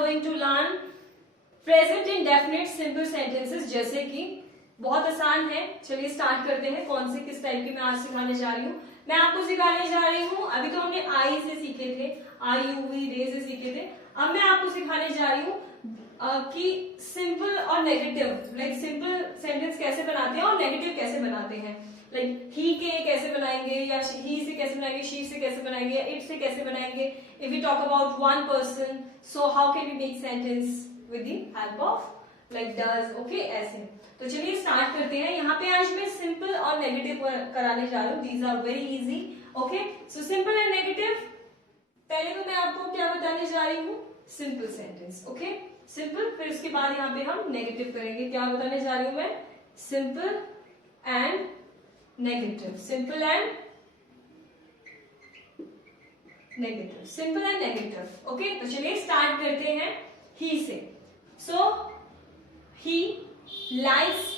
Going to learn present indefinite simple sentences, जैसे कि बहुत आसान है। चलिए स्टार्ट करते हैं। कौन से किस टाइप की मैं आज सिखाने जा रही हूँ? मैं आपको सिखाने जा रही हूँ, अभी तो हमने आई से सीखे थे, आई यू वी रे से सीखे थे। अब मैं आपको सिखाने जा रही हूँ कि सिंपल और नेगेटिव, लाइक सिंपल सेंटेंस कैसे बनाते हैं और नेगेटिव कैसे बनाते हैं। लाइक ही के कैसे बनाएंगे, या ही से कैसे बनाएंगे, शी से कैसे बनाएंगे, या इट से कैसे बनाएंगे। If we talk about one person, so how can we make sentence with the help of like does, okay, ऐसे। तो चलिए स्टार्ट करते हैं। यहाँ पे आज मैं सिंपल और नेगेटिव कराने जा रही हूँ। These are very easy, okay. So simple and negative, पहले तो मैं आपको क्या बताने जा रही हूँ? Simple sentence, okay, simple. फिर उसके बाद यहाँ पे हम नेगेटिव करेंगे। क्या बताने जा रही हूँ मैं? Simple and negative, simple and negative, simple and negative, okay. तो चलिए स्टार्ट करते हैं ही से। सो ही लाइक्स,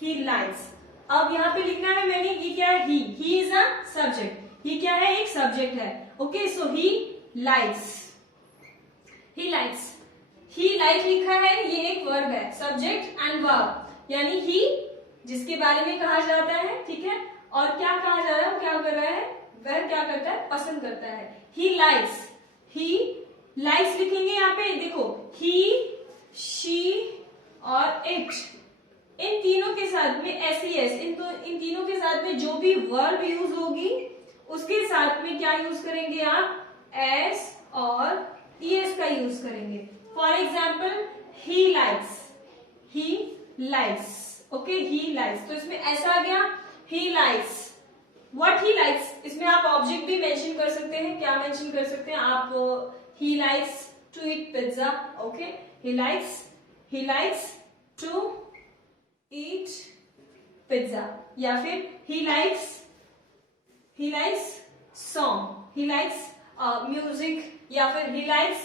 ही लाइक्स। अब यहाँ पे लिखना है मैंने, ये क्या है? He is a subject. ही क्या है? एक सब्जेक्ट है, ओके। सो ही लाइक्स, ही लाइक्स, ही लाइक लिखा है, ये एक वर्ब है, सब्जेक्ट एंड वर्ब, यानी ही जिसके बारे में कहा जाता है, ठीक है। और क्या कहा जा रहा है? वो क्या कर रहा है? वह क्या करता है? पसंद करता है। ही लाइक्स, ही लाइक्स लिखेंगे यहाँ पे, देखो ही, शी और इट, इन तीनों के साथ में एस, इन तीनों के साथ में जो भी वर्ब यूज होगी उसके साथ में क्या यूज करेंगे आप? एस और ईएस का यूज करेंगे। For example he likes, he likes, okay, he likes. तो इसमें ऐसा आ गया, he likes what he likes. इसमें आप ऑब्जेक्ट भी मेंशन कर सकते हैं। क्या मेंशन कर सकते हैं आप? He likes to eat pizza, okay, he likes to eat pizza, या फिर he likes song, he likes music, या फिर he likes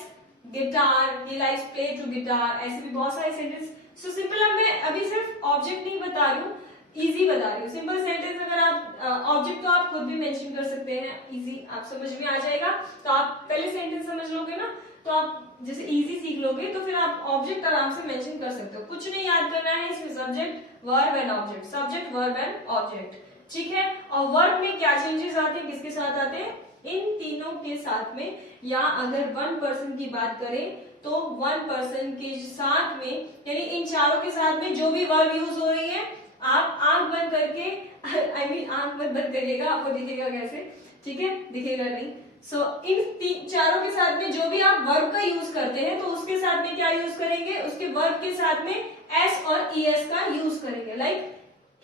guitar, he likes play to guitar. ऐसे भी बहुत सारे सेंटेंस। सो सिंपल, अब मैं अभी सिर्फ ऑब्जेक्ट नहीं बता रही हूँ, इजी बता रही हूँ। सिंपल सेंटेंस अगर आप ऑब्जेक्ट तो आप खुद भी मेंशन कर सकते हैं, इजी आप समझ में आ जाएगा। तो आप पहले सेंटेंस समझ लोगे ना, तो आप जैसे इजी सीख लोगे, तो फिर आप ऑब्जेक्ट आराम से मेंशन कर सकते हो। कुछ नहीं याद करना है इसमें, subject verb and object, subject verb and object, ठीक है। और वर्ब में क्या चेंजेस आते हैं, किसके साथ आते हैं? इन तीनों के साथ में। या अगर वन पर्सन की बात करें तो वन पर्सन के साथ में, यानी इन चारों के साथ में जो भी वर्ब यूज हो रही है, आप आंख बंद करके आई मीन आंख बंद करिएगा, आपको दिखेगा कैसे, ठीक है, दिखेगा नहीं। सो इन चारों के साथ में जो भी आप वर्ब का यूज करते हैं, तो उसके साथ में क्या यूज करेंगे? उसके वर्ब के साथ में एस और ईएस का यूज करेंगे। Like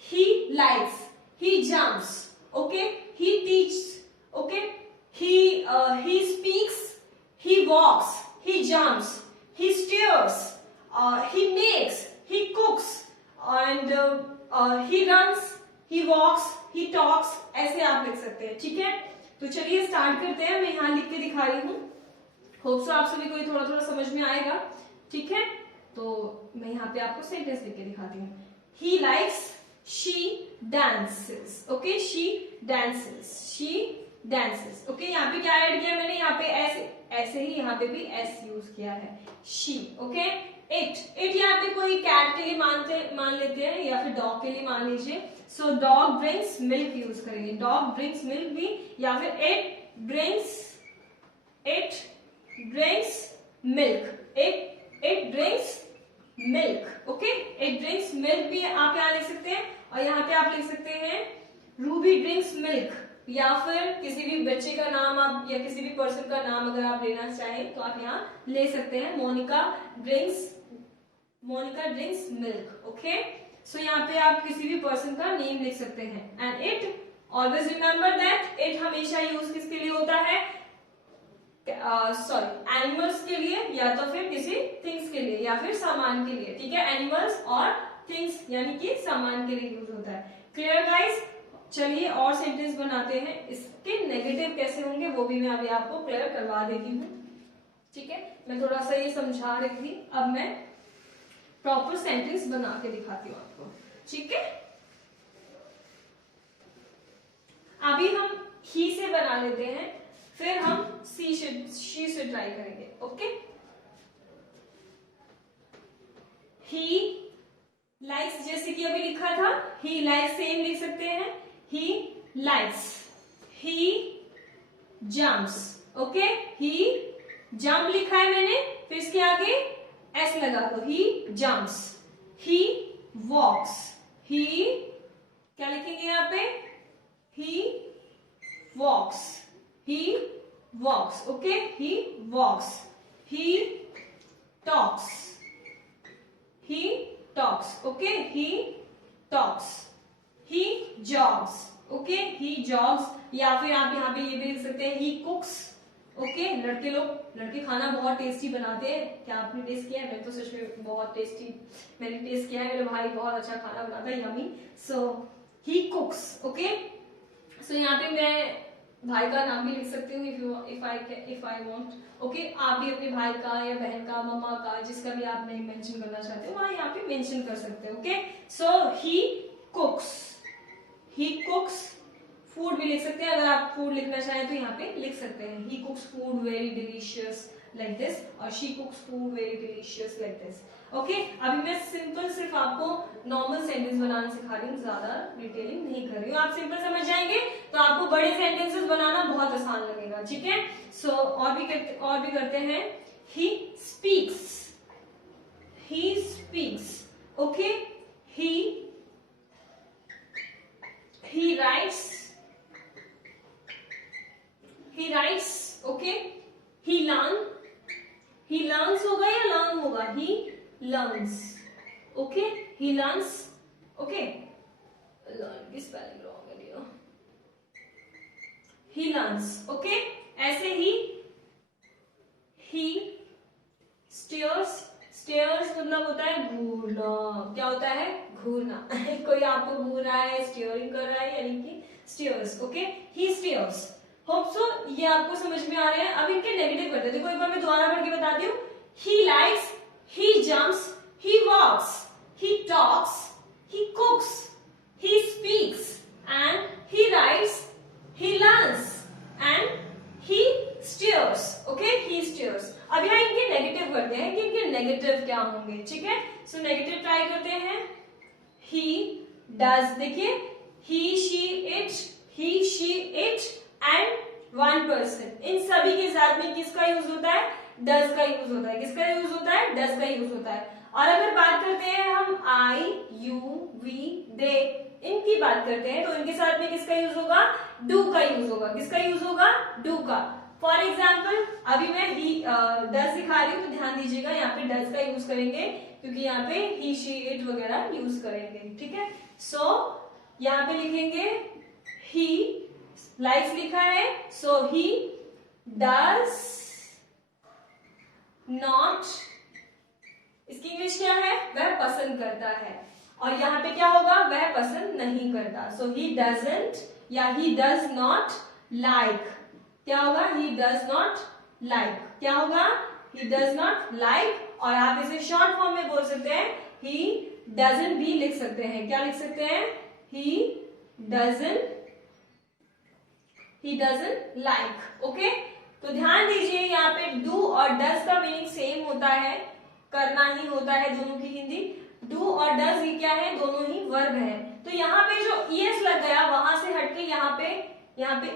he likes, he jumps, okay, he teaches, okay, he speaks, he walks, he jumps, he steers, he makes, he cooks, and he runs, he walks, he talks, ऐसे आप लिख सकते हैं, ठीक है। तो चलिए स्टार्ट करते हैं। मैं यहाँ लिख के दिखा रही हूँ, होप सो आप सभी को थोड़ा थोड़ा समझ में आएगा, ठीक है। तो मैं यहाँ पे आपको सेंटेंस लिख के दिखाती हूँ। he likes, she dances, okay, she dances, okay. यहाँ पे क्या ऐड किया मैंने? यहाँ पे ऐसे ही यहाँ पे भी एस यूज किया है, शी, ओके। इट यहाँ पे कोई कैट के लिए मान लेते हैं, या फिर डॉग के लिए मान लीजिए। सो डॉग ड्रिंक्स मिल्क यूज करेंगे, डॉग ड्रिंक्स मिल्क भी, या फिर it drinks milk, it drinks milk, okay, it drinks milk भी आप यहाँ लिख सकते हैं। और यहाँ पे आप लिख सकते हैं रूबी ड्रिंक्स मिल्क, या फिर किसी भी बच्चे का नाम आप, या किसी भी पर्सन का नाम अगर आप लेना चाहें तो आप यहाँ ले सकते हैं, मोनिका ड्रिंक्स मिल्क, ओके। सो यहाँ पे आप किसी भी पर्सन का नेम लिख सकते हैं। And it, always remember that it हमेशा यूज किसके लिए होता है? सॉरी, एनिमल्स के लिए, या तो फिर किसी थिंग्स के लिए, या फिर सामान के लिए, ठीक है। एनिमल्स और थिंग्स यानी कि सामान के लिए यूज होता है। Clear guys? चलिए और सेंटेंस बनाते हैं। इसके नेगेटिव कैसे होंगे वो भी मैं अभी आपको क्लियर करवा देती हूँ, ठीक है। मैं थोड़ा सा ये समझा रही थी, अब मैं प्रॉपर सेंटेंस बना के दिखाती हूँ आपको, ठीक है। अभी हम ही से बना लेते हैं, फिर हम शी से ट्राई करेंगे, ओके। ही लाइक्स, जैसे कि अभी लिखा था ही लाइक्स, सेम लिख सकते हैं he likes. He jumps, okay, he jump लिखा है मैंने, फिर इसके आगे एस लगा दो, ही जम्प्स। ही वॉक्स, ही क्या लिखेंगे यहाँ पे, he walks, he walks, okay, he walks. He talks, he talks, okay, he talks. He jogs, okay, he jogs, या फिर आप यहाँ पे ये भी लिख सकते हैं ही कुक्स, ओके। लड़के खाना बहुत टेस्टी बनाते हैं, क्या आपने टेस्ट किया है? मैंने तो सच में बहुत टेस्टी मैंने टेस्ट किया है, मेरे भाई बहुत अच्छा खाना बनाता है, यमी। सो ही कुक्स, ओके। सो यहाँ पे मैं भाई का नाम भी लिख सकती हूँ इफ आई वांट, ओके। आप भी अपने भाई का या बहन का, मम्मा का, जिसका भी आप नेम मेंशन करना चाहते हो वहां यहाँ पे मेंशन कर सकते हो, ओके। सो ही कुक्स, ही कुक्स। फूड भी लिख सकते हैं, अगर आप फूड लिखना चाहें तो यहाँ पे लिख सकते हैं he cooks food very delicious like this, और she cooks food very delicious like this, okay. अभी मैं सिंपल सिर्फ आपको नॉर्मल सेंटेंस बनाना सिखा रही हूँ, ज्यादा डिटेलिंग नहीं कर रही हूँ। आप सिंपल समझ जाएंगे तो आपको बड़े सेंटेंसेस बनाना बहुत आसान लगेगा, ठीक है। सो और भी करते हैं। He speaks, he speaks, okay. he writes, okay. he learns होगा या learn होगा, he learns, okay, he learns, okay. learn की spelling wrong है दिया, he learns, okay. ऐसे ही he स्टेयर्स मतलब होता है घूरना, क्या होता है, घूरना कोई आपको घूर रहा है, स्टीयरिंग कर रहा है, यानी कि स्टेयर्स, ओके। ही स्टेयर्स, होप सो ये आपको समझ में आ रहे हैं। अब इनके नेगेटिव करते हैं, देखो एक बार मैं दोबारा पढ़ के बताती हूँ। He likes, he jumps, he walks, he talks, he cooks, he speaks and he writes, he learns and he steers, okay, he steers. अब यहाँ इनके नेगेटिव करते हैं कि इनके नेगेटिव क्या होंगे, ठीक है। सो नेगेटिव ट्राई करते हैं। ही डज, देखिए he she it and one person, इन सभी के साथ में किसका यूज होता है, डज का यूज होता है। किसका यूज होता है, डज का यूज होता है। और अगर बात करते हैं हम आई, यू, वी, दे, इनकी बात करते हैं तो इनके साथ में किसका यूज होगा, डू का यूज होगा। किसका यूज होगा, डू का। फॉर एग्जाम्पल अभी मैं ही डज दिखा रही हूँ तो ध्यान दीजिएगा, यहाँ पे डज का यूज करेंगे क्योंकि यहाँ पे ही शी इट वगैरह यूज करेंगे, ठीक है। सो यहाँ पे लिखेंगे ही लाइक्स लिखा है, सो ही डज नॉट, इसकी इंग्लिश क्या है, वह पसंद करता है। और यहाँ पे क्या होगा, वह पसंद नहीं करता। सो ही डजंट या ही डज नॉट लाइक, क्या होगा, ही डज नॉट लाइक, क्या होगा, ही डज नॉट लाइक। और आप इसे शॉर्ट फॉर्म में बोल सकते हैं, ही डजंट भी लिख सकते हैं। क्या लिख सकते हैं, ही डजंट लाइक, ओके। तो ध्यान दीजिए यहाँ पे डू और डज का मीनिंग सेम होता है, करना ही होता है दोनों की हिंदी। डू और डज ये क्या है, दोनों ही वर्ब है। तो यहाँ पे जो ईएस लग गया वहां से हटके यहाँ पे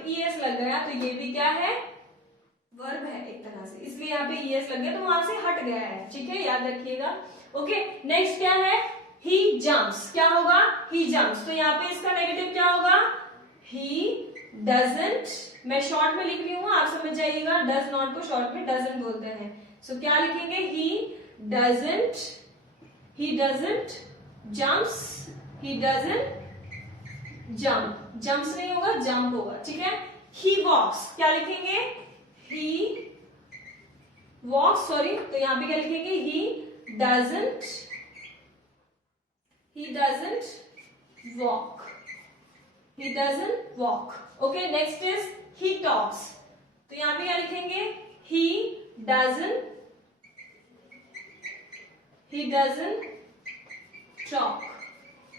ईएस लग गया, तो ये भी क्या है, वर्ब है एक तरह से, इसलिए यहाँ पे ईएस लग गया तो वहां से हट गया है, ठीक है, याद रखिएगा, ओके। नेक्स्ट क्या है, ही जम्प्स, क्या होगा, ही जम्प्स। तो यहाँ पे इसका नेगेटिव क्या होगा, ही डजंट, मैं शॉर्ट में लिख रही हूँ, आप समझ जाइएगा, डज नॉट को शॉर्ट में डजंट बोलते हैं। सो क्या लिखेंगे, he doesn't jumps, he doesn't jump, jumps नहीं होगा, जंप होगा, ठीक है। ही वॉक्स, क्या लिखेंगे, ही वॉक्स, सॉरी, तो यहाँ पे क्या लिखेंगे, he doesn't walk, okay. Next is he talks, तो यहाँ पे क्या लिखेंगे, ही डजंट टॉक,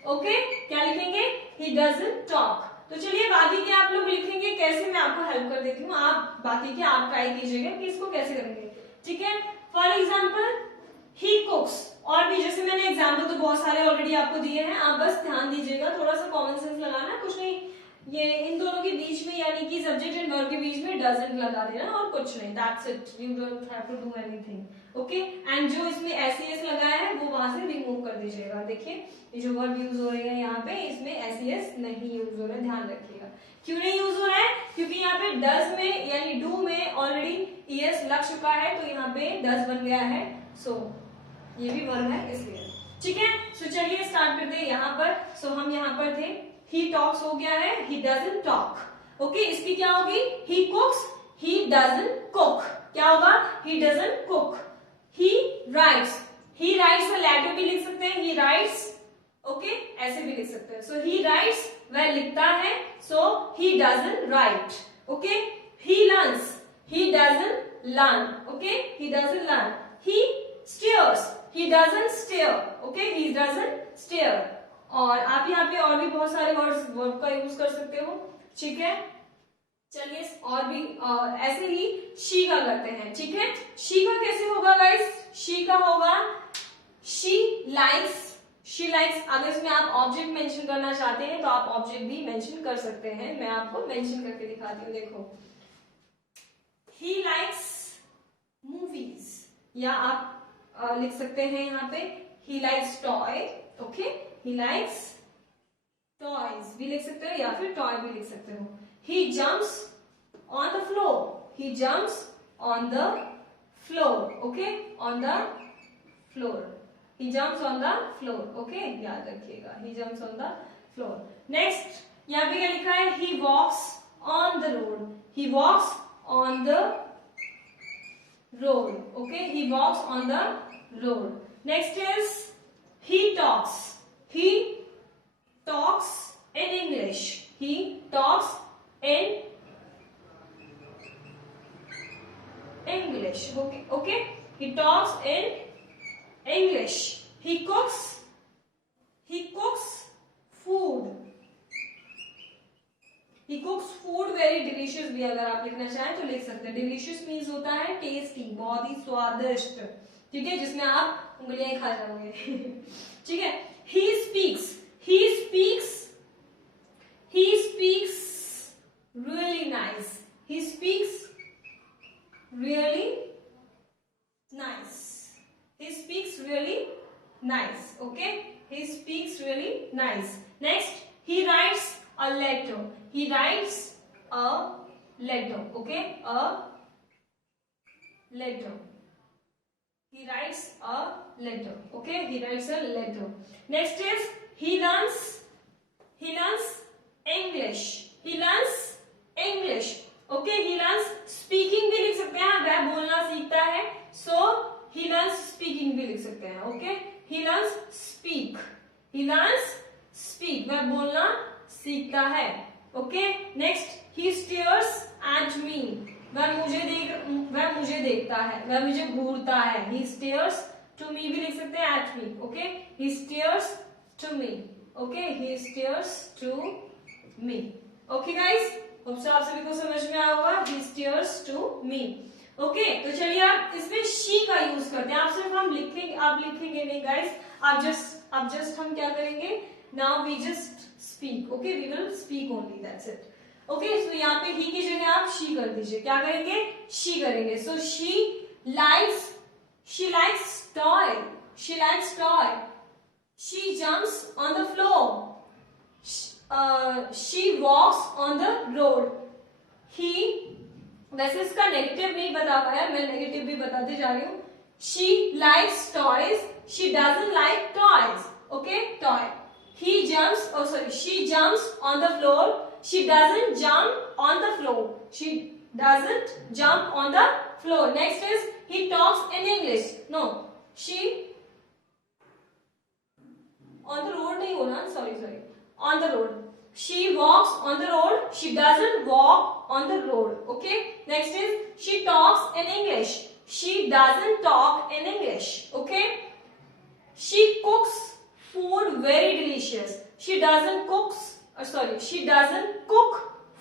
ओके। क्या लिखेंगे, he doesn't talk। तो चलिए बाकी के आप लोग लिखेंगे कैसे, मैं आपको हेल्प कर देती हूँ, आप बाकी के आप ट्राई कीजिएगा कि इसको कैसे करेंगे, ठीक है। फॉर एग्जाम्पल ही कुक्स, और भी जैसे मैंने एग्जाम्पल तो बहुत सारे ऑलरेडी आपको दिए हैं, आप बस ध्यान दीजिएगा, थोड़ा सा कॉमन सेंस लगाना, कुछ नहीं, ये इन दोनों के बीच में यानी कि सब्जेक्ट एंड वर्ब के बीच में डजंट लगा देना और कुछ नहीं, that's it, you don't have to do anything, okay. And जो इसमें एस लगाया है वो वहां से रिमूव कर दीजिएगा। देखिए ये जो वर्ब यूज हो रही है यहाँ पे, इसमें एस नहीं यूज हो रहा है, ध्यान रखिएगा। क्यों नहीं यूज हो रहा है? क्योंकि यहाँ पे डज में यानी डू में ऑलरेडी ईएस लग चुका है, तो यहाँ पे डज बन गया है, सो ये भी वर्ब है इसलिए, ठीक है। सो चलिए स्टार्ट करते हैं यहाँ पर। सो हम यहाँ पर थे, ही टॉक्स हो गया है, ही डजंट टॉक, ओके। इसकी क्या होगी? ही कुक्स, ही डजंट कुक, क्या होगा? He doesn't cook. He writes, he rights का लेटर भी लिख सकते हैं, ही राइट्स, ओके, ऐसे भी लिख सकते हैं। सो ही राइट्स, वह लिखता है, so he doesn't write, okay. He learns, he doesn't learn, okay, he doesn't learn. He stares, he doesn't stare, okay, he doesn't stare। और आप यहाँ पे और भी बहुत सारे वर्ड्स वर्ब का यूज कर सकते हो, ठीक है। चलिए और भी ऐसे ही she का करते हैं, ठीक है। she का कैसे होगा गाइस? she का होगा she likes, she likes। अगर इसमें आप ऑब्जेक्ट मेंशन करना चाहते हैं तो आप ऑब्जेक्ट भी मेंशन कर सकते हैं, मैं आपको मेंशन करके दिखाती हूँ, देखो। he likes movies, या आप लिख सकते हैं यहाँ पे he likes toy, okay, he likes toys भी लिख सकते हो या फिर toy भी लिख सकते हो। he jumps on the floor, he jumps on the floor, okay, on the floor, he jumps on the floor, okay, याद रखिएगा, he jumps on the floor। next यहाँ पे क्या लिखा है? he walks on the road, he walks on the road, okay, he walks on the road। next is he talks, he talks in English, he talks in English, okay, okay, he talks in English। he cooks food, he cooks food very delicious भी अगर आप लिखना चाहें तो लिख सकते हैं। delicious means होता है टेस्टी, बहुत ही स्वादिष्ट, ठीक है, जिसमें आप उंगलियां खा जाओगे ठीक है। he speaks really nice, he speaks really nice, he speaks really nice, okay, he speaks really nice। next he writes a letter, he writes a letter, okay, a letter, he writes a letter, okay, he writes a letter। next is he learns English, he learns English, okay, he learns speaking भी लिख सकते हैं, वह बोलना सीखता है, so he learns speaking भी लिख सकते हैं, okay, he learns speak, वह बोलना सीखता है, okay. Next he stares at me, वह मुझे देखता है, वह मुझे घूरता है, he stares to me भी लिख सकते हैं at me, okay, he stares to me, okay, he stares to me, okay guys, hope so आप सभी को समझ में आया होगा, he stares to me, okay. तो चलिए आप इसमें she का यूज करते हैं, आप सिर्फ हम लिखेंगे, आप लिखेंगे नहीं गाइस, आप जस्ट हम क्या करेंगे, now we just speak, okay, we will speak only, that's it, okay। so यहाँ पे he की जगह आप she कर दीजिए, क्या करेंगे? she करेंगे। so she likes toy, she jumps on the floor, she walks on the road, he, वैसे इसका नेगेटिव नहीं बता पाया, मैं नेगेटिव भी बताते जा रही हूँ। she likes toys, she doesn't like toys, okay, toy। she jumps on the floor, she doesn't jump on the floor, next is he talks in English, no, she on the road नहीं होना, sorry, on the road, she walks on the road, she doesn't walk on the road, okay। next is she talks in English, she doesn't talk in English, okay। she cooks food very delicious, she doesn't cook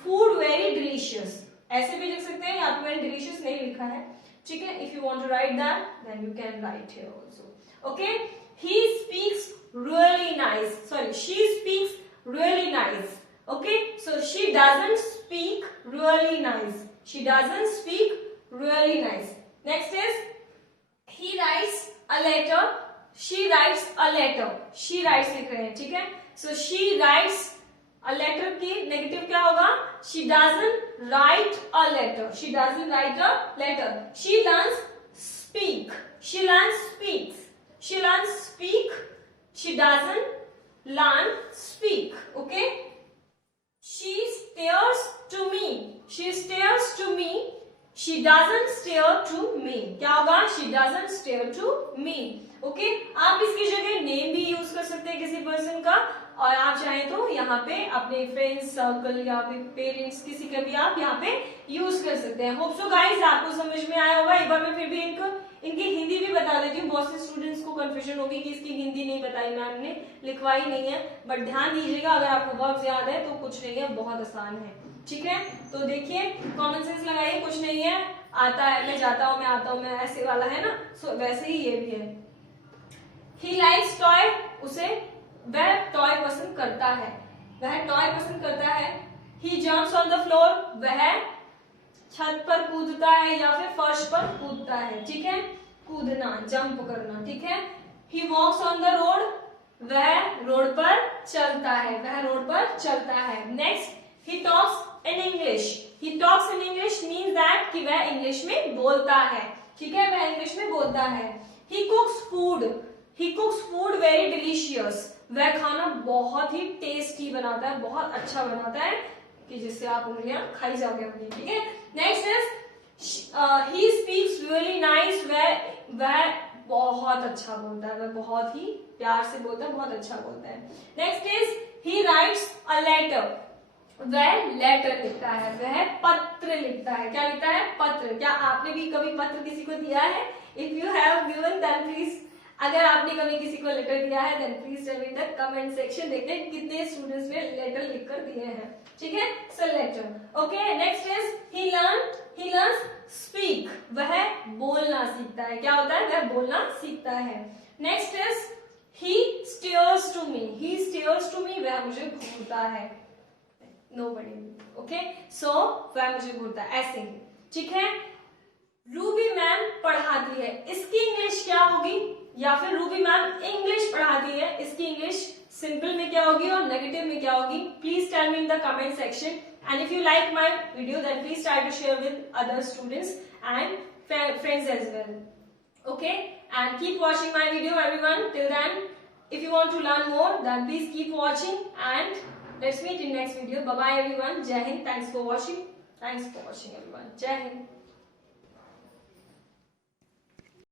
food very delicious, ऐसे भी लिख सकते हैं, यहाँ पे मैंने delicious नहीं लिखा है, ठीक है। if you want to write that then you can write here also, Okay, he speaks really nice. Sorry, she speaks really nice. Okay, so she doesn't speak really nice. She doesn't speak really nice. Next is he writes a letter. She writes a letter. She writes लिख रहे हैं, ठीक है. So she writes a letter की negative क्या होगा? She doesn't write a letter. She doesn't write a letter. She learns speak. She learns speaks. She learns speak. She doesn't learn speak. Okay. She stares to me. She stares to me. She doesn't stare to me. क्या होगा? She doesn't stare to me. Okay? आप इसकी जगह name भी use कर सकते हैं किसी पर्सन का, और आप चाहें तो यहाँ पे अपने फ्रेंड्स सर्कल या फिर पेरेंट्स किसी का भी आप यहाँ पे यूज कर सकते हैं. होप सो गाइस आपको समझ में आया होगा. एक बार मैं फिर भी इनकी हिंदी भी बता देती हूँ. बहुत से स्टूडेंट्स को कंफ्यूजन होगी कि इसकी हिंदी नहीं बताई मैम ने, लिखवाई नहीं है, बट ध्यान दीजिएगा अगर आपको वर्ब याद है तो कुछ नहीं है, बहुत आसान है. ठीक है, तो देखिए कॉमन सेंस लगाइए. कुछ नहीं है, आता है, मैं जाता हूँ, मैं आता हूँ, मैं, ऐसे वाला है ना. सो वैसे ही ये भी है. He likes toy. उसे वह टॉय पसंद करता है. वह टॉय पसंद करता है. ही जंप्स ऑन द फ्लोर. वह छत पर कूदता है या फिर फर्श पर कूदता है. ठीक है, कूदना, जंप करना. ठीक है. ही वॉक्स ऑन द रोड. वह रोड पर चलता है. वह रोड पर चलता है. Next, he talks in English. He talks in English means that कि वह इंग्लिश में बोलता है. ठीक है, वह इंग्लिश में बोलता है. He cooks food. He cooks food very delicious. वह खाना बहुत ही टेस्टी बनाता है, बहुत अच्छा बनाता है कि जिससे आप उंगलियां खाई जाओगे अपनी. ठीक है. Next is he speaks really nice. वह बहुत अच्छा बोलता है. वह बहुत ही प्यार से बोलता है, बहुत अच्छा बोलता है. Next is he writes a letter. वह लेटर लिखता है. वह पत्र लिखता है. क्या लिखता है? पत्र. क्या आपने भी कभी पत्र किसी को दिया है? If you have given then please, अगर आपने कभी किसी को लेटर दिया है then please tell me in the comment section. देखते हैं कितने स्टूडेंट्स ने लेटर लिखकर दिए हैं. ठीक है, so letter. Okay. Next is he learns speak. वह बोलना सीखता है. क्या होता है? वह बोलना सीखता है. Next is he stares to me. He stares to me. वह मुझे घूरता है. Nobody. Okay, so वह मुझे घूरता है. ऐसे ही. ठीक है. रूबी मैम पढ़ाती है. इसकी इंग्लिश क्या होगी? या फिर रूबी मैम इंग्लिश पढ़ाती है, इसकी इंग्लिश सिंपल में क्या होगी और नेगेटिव में क्या होगी? Please tell me in the comment section. And if you like my video then please try to share with other students and friends as well. Okay, and keep watching my video everyone. Till then, if you want to learn more then please keep watching and let's meet in next video. Bye bye everyone. Jai Hind. Thanks for watching. Thanks for watching everyone. Jai Hind.